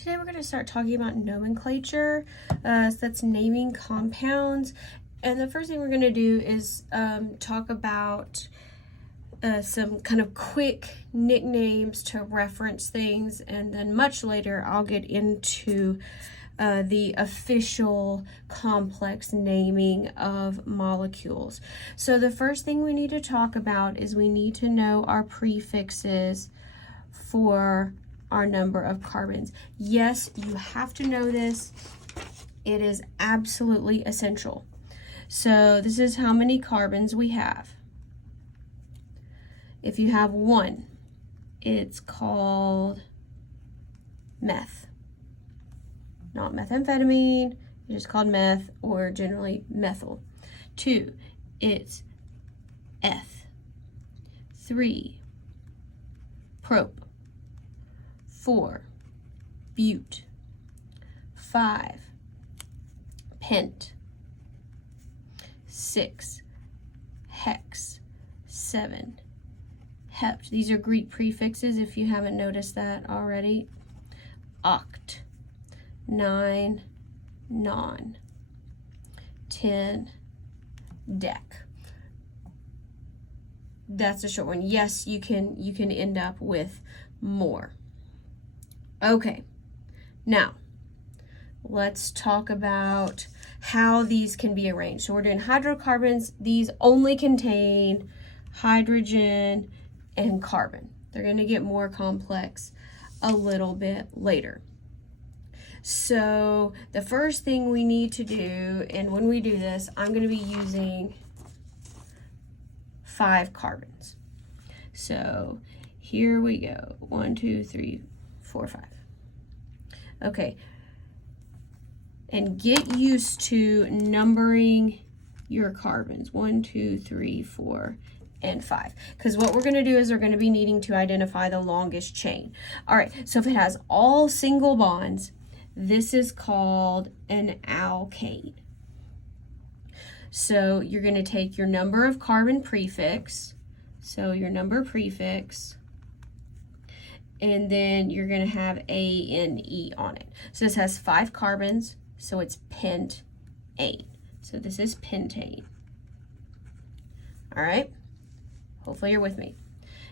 Today we're going to start talking about nomenclature, so that's naming compounds. And the first thing we're going to do is talk about some kind of quick nicknames to reference things, and then much later I'll get into the official complex naming of molecules. So the first thing we need to talk about is we need to know our prefixes for our number of carbons. Yes, you have to know this. It is absolutely essential. So this is how many carbons we have. If you have one, it's called meth. Not methamphetamine, it's just called meth, or generally methyl. 2, it's eth. 3, prop. 4, bute. 5, pent. 6, hex. 7, hept. These are Greek prefixes if you haven't noticed that already. Oct. 9, non. 10, dec. That's a short one. Yes, you can end up with more. Okay, now let's talk about how these can be arranged. So we're doing hydrocarbons. These only contain hydrogen and carbon. They're going to get more complex a little bit later. So the first thing we need to do, and when we do this, I'm going to be using 5 carbons. So here we go. 1, 2, 3, 4, 5. Okay. And get used to numbering your carbons. 1, 2, 3, 4, and 5. Because what we're going to do is we're going to be needing to identify the longest chain. All right. So if it has all single bonds, this is called an alkane. So you're going to take your number of carbon prefix. So your number prefix. And then you're going to have A-N-E on it. So this has 5 carbons, so it's pentane. So this is pentane. All right? Hopefully you're with me.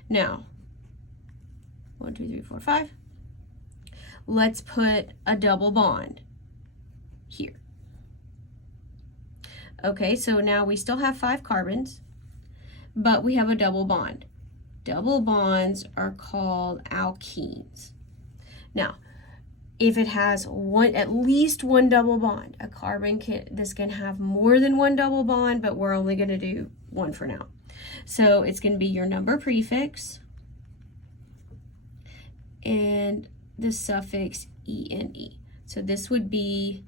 Now, 1, 2, 3, 4, 5. Let's put a double bond here. Okay, so now we still have 5 carbons, but we have a double bond. Double bonds are called alkenes. Now, if it has at least one double bond, a carbon this can have more than one double bond, but we're only going to do one for now. So it's going to be your number prefix and the suffix ene. So this would be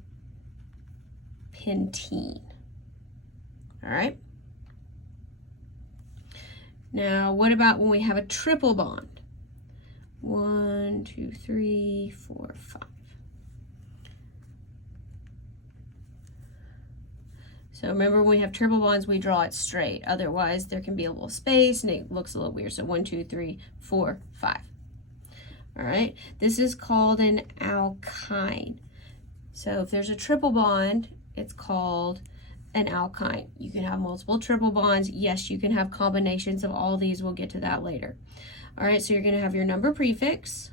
pentene. All right. Now, what about when we have a triple bond? 1, 2, 3, 4, 5. So remember, when we have triple bonds, we draw it straight. Otherwise, there can be a little space and it looks a little weird. So 1, 2, 3, 4, 5. All right. This is called an alkyne. So if there's a triple bond, it's called an alkyne. You can have multiple triple bonds. Yes, you can have combinations of all these. We'll get to that later. All right, so you're going to have your number prefix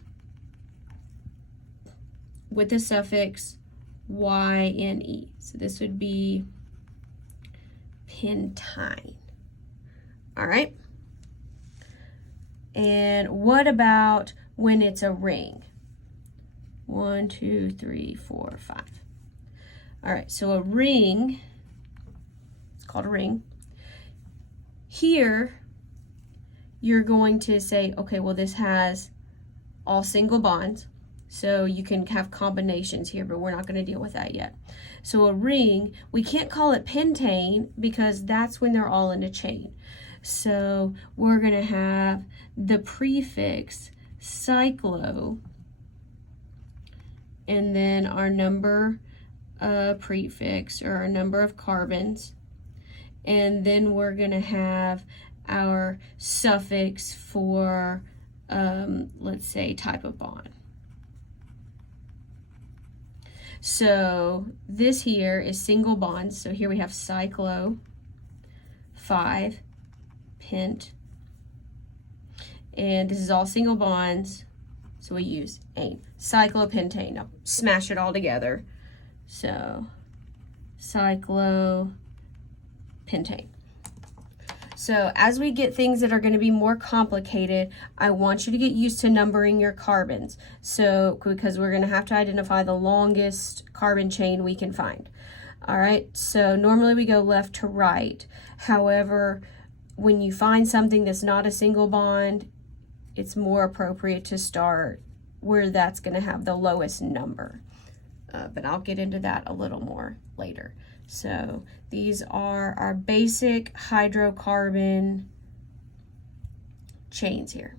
with the suffix yne. So this would be pentyne. All right. And what about when it's a ring? 1, 2, 3, 4, 5. All right, so a ring, it's called a ring. Here, you're going to say, okay, well, this has all single bonds, so you can have combinations here, but we're not going to deal with that yet. So a ring, we can't call it pentane because that's when they're all in a chain. So we're going to have the prefix cyclo, and then our number prefix, or our number of carbons, and then we're going to have our suffix for let's say type of bond. So this here is single bonds. So here we have cyclo, 5, pent, and this is all single bonds. So we use ane, cyclopentane. Now smash it all together. So cyclopentane. So as we get things that are going to be more complicated, I want you to get used to numbering your carbons. So because we're going to have to identify the longest carbon chain we can find. All right, so normally we go left to right. However, when you find something that's not a single bond, it's more appropriate to start where that's going to have the lowest number. But I'll get into that a little more later. So these are our basic hydrocarbon chains here.